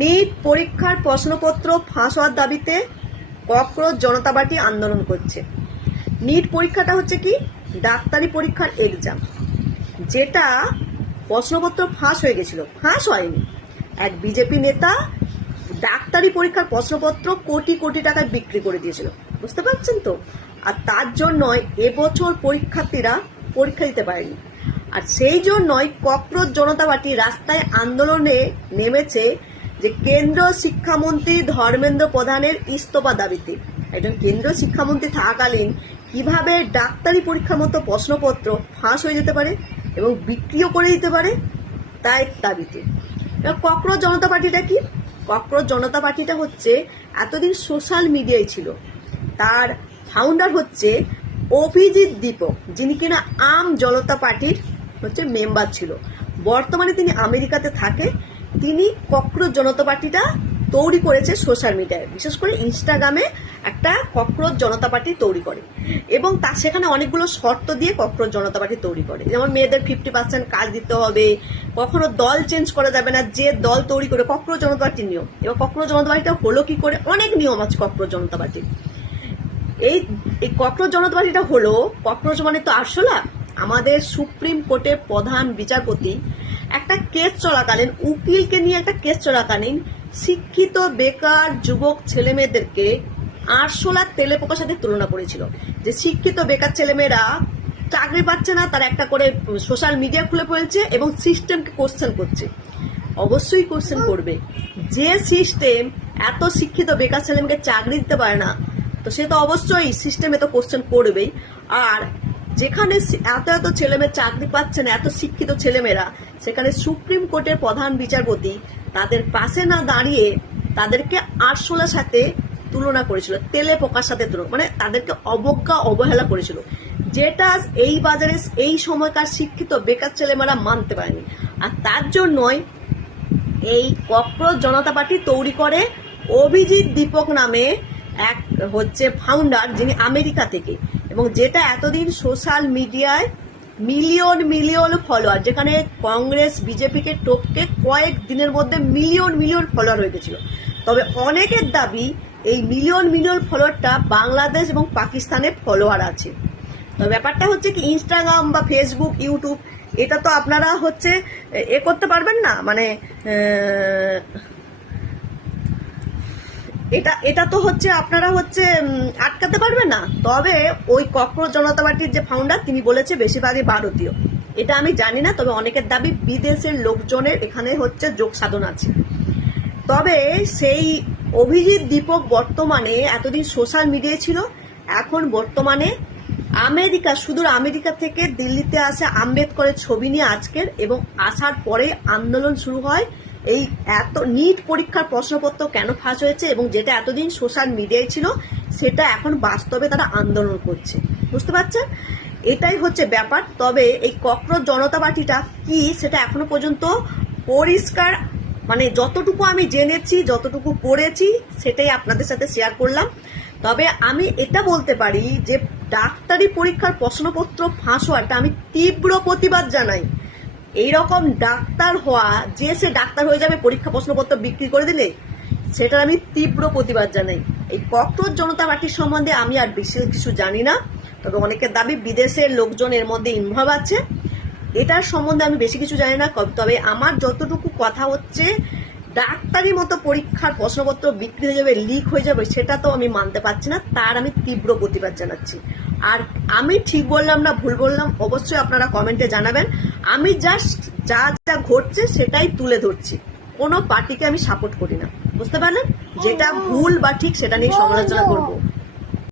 NEET পরীক্ষার প্রশ্নপত্র ফাঁস হওয়ার দাবিতে ককরোচ জনতা পার্টি আন্দোলন করছে। নিট পরীক্ষাটা হচ্ছে কি ডাক্তারি পরীক্ষার এক্সাম, যেটা প্রশ্নপত্র ফাঁস হয়ে গেছিল। ফাঁস হয়নি, এক বিজেপি নেতা ডাক্তারি পরীক্ষার প্রশ্নপত্র কোটি কোটি টাকায় বিক্রি করে দিয়েছিল, বুঝতে পারছেন তো। আর তার জন্যই এবছর পরীক্ষার্থীরা পরীক্ষা দিতে পারেনি। আর সেই জন্যই ককরোচ জনতা পার্টি রাস্তায় আন্দোলনে নেমেছে যে কেন্দ্রীয় শিক্ষামন্ত্রী ধর্মেন্দ্র প্রধানের ইস্তফা দাবিতে। একজন কেন্দ্রীয় শিক্ষামন্ত্রী থাকাকালীন কিভাবে ডাক্তারি পরীক্ষার মতো প্রশ্নপত্র ফাঁস হয়ে যেতে পারে এবং বিক্রিও করে দিতে পারে, তাই দাবিতে। ককরোচ জনতা পার্টিটা কি? ককরোচ জনতা পার্টিটা হচ্ছে এতদিন সোশ্যাল মিডিয়ায় ছিল। তার ফাউন্ডার হচ্ছে অভিজিৎ দীপক, যিনি কিনা আম জনতা পার্টির হচ্ছে মেম্বার ছিল। বর্তমানে তিনি আমেরিকাতে থাকে। তিনি ককরোচ জনতা পার্টিটা তৈরি করেছে সোশ্যাল মিডিয়ায়, বিশেষ করে ইনস্টাগ্রামে একটা ককরোচ জনতা পার্টি তৈরি করে এবং তার সেখানে অনেকগুলো শর্ত দিয়ে ককরোচ জনতা পার্টি তৈরি করে। যেমন মেয়েদের 50% কাজ দিতে হবে, কখনো দল চেঞ্জ করা যাবে না, যে দল তৈরি করে ককরোচ জনতা পার্টির নিয়ম। এবার ককরোচ জনতা পার্টিটা হলো কি করে, অনেক নিয়ম আছে ককরোচ জনতা পার্টির। এই ককরোচ জনতা পার্টিটা হলো, ককরোচ মানে তো আরশোলা। আমাদের সুপ্রিম কোর্টের প্রধান বিচারপতি একটা কেস চলাকালীন, উকিলকে নিয়ে একটা কেস চলাকালীন শিক্ষিত বেকার যুবক ছেলে মেয়েদেরকে আরশোলার তেলে পোকার সাথে তুলনা করেছিল। যে শিক্ষিত বেকার ছেলেমেয়েরা চাকরি পাচ্ছে না, তারা একটা করে সোশ্যাল মিডিয়া খুলে ফেলছে এবং সিস্টেমকে কোশ্চেন করছে। অবশ্যই কোশ্চেন করবে। যে সিস্টেম এত শিক্ষিত বেকার ছেলেমেয়েকে চাকরি দিতে পারে না, তো সে তো অবশ্যই সিস্টেমে তো কোশ্চেন করবেই। আর যেখানে এত এত ছেলেমেয়ে চাকরি পাচ্ছে না, এত শিক্ষিত ছেলেমেয়েরা, সেখানে সুপ্রিম কোর্টের প্রধান বিচারপতি তাদের পাশে না দাঁড়িয়ে তাদেরকে আরশোলার সাথে তুলনা করেছিল, তেলে পোকার সাথে তুলনা, মানে তাদেরকে অবজ্ঞা অবহেলা করেছিল, যেটা এই বাজারে এই সময়কার শিক্ষিত বেকার ছেলেমেয়েরা মানতে পারেনি। আর তার জন্যই এই ককরোচ জনতা পার্টি তৈরি করে অভিজিৎ দীপক নামে এক হচ্ছে ফাউন্ডার, যিনি আমেরিকা থেকে, এবং যেটা এতদিন সোশ্যাল মিডিয়ায় মিলিয়ন মিলিয়ন ফলোয়ার, যেখানে কংগ্রেস বিজেপিকে টপকে কয়েক দিনের মধ্যে মিলিয়ন মিলিয়ন ফলোয়ার হয়ে গেছিল। তবে অনেকের দাবি এই মিলিয়ন মিলিয়ন ফলোয়ারটা বাংলাদেশ এবং পাকিস্তানে ফলোয়ার আছে। তো ব্যাপারটা হচ্ছে কি, ইনস্টাগ্রাম বা ফেসবুক ইউটিউব এটা তো আপনারা হচ্ছে করতে পারবেন না, মানে এটা তো হচ্ছে আপনারা হচ্ছে আটকাতে পারবেন না। তবে ওই ককরোচ জনতা পার্টির যে ফাউন্ডার, তিনি বলেছে বেশিরভাগই ভারতীয়। এটা আমি জানি না, তবে অনেকের দাবি বিদেশের লোকজনের এখানে হচ্ছে যোগ সাধন আছে। তবে সেই অভিজিৎ দীপক বর্তমানে এতদিন সোশ্যাল মিডিয়ায় ছিল, এখন বর্তমানে আমেরিকা, সুদূর আমেরিকা থেকে দিল্লিতে আসে আম্বেদকরের ছবি নিয়ে আজকের, এবং আসার পরে আন্দোলন শুরু হয় এই এত নিট পরীক্ষার প্রশ্নপত্র কেন ফাঁস হয়েছে, এবং যেটা এতদিন সোশ্যাল মিডিয়ায় ছিল সেটা এখন বাস্তবে তারা আন্দোলন করছে, বুঝতে পারছেন। এটাই হচ্ছে ব্যাপার। তবে এই ককরোচ জনতা পার্টিটা কি সেটা এখনো পর্যন্ত পরিষ্কার, মানে যতটুকু আমি জেনেছি, যতটুকু পড়েছি, সেটাই আপনাদের সাথে শেয়ার করলাম। তবে আমি এটা বলতে পারি যে ডাক্তারি পরীক্ষার প্রশ্নপত্র ফাঁস হওয়াটা আমি তীব্র প্রতিবাদ জানাই। এইরকম ডাক্তার হওয়া, যে সে ডাক্তার হয়ে যাবে পরীক্ষা প্রশ্নপত্র বিক্রি করে দিলে, সেটার আমি তীব্র প্রতিবাদ জানাই। এই ককরোচ জনতা পার্টির সম্বন্ধে আমি আর বেশি কিছু জানি না, তবে অনেকের দাবি বিদেশের লোকজন এর মধ্যে ইনভলভ আছে। এটার সম্বন্ধে আমি বেশি কিছু জানি না। তবে আমার যতটুকু কথা হচ্ছে, ডাক্তারি মতো পরীক্ষার প্রশ্নপত্র বিক্রি হয়ে যাবে, লিক হয়ে যাবে, সেটা তো আমি মানতে পারছি না। তার আমি তীব্র প্রতিবাদ জানাচ্ছি। আর আমি ঠিক বললাম না ভুল বললাম, অবশ্যই আপনারা কমেন্টে জানাবেন। আমি জাস্ট যা যা ঘটছে সেটাই তুলে ধরছি, কোনো পার্টিকে আমি সাপোর্ট করি না, বুঝতে পারলেন। যেটা ভুল বা ঠিক সেটা নিয়ে সমালোচনা করবো।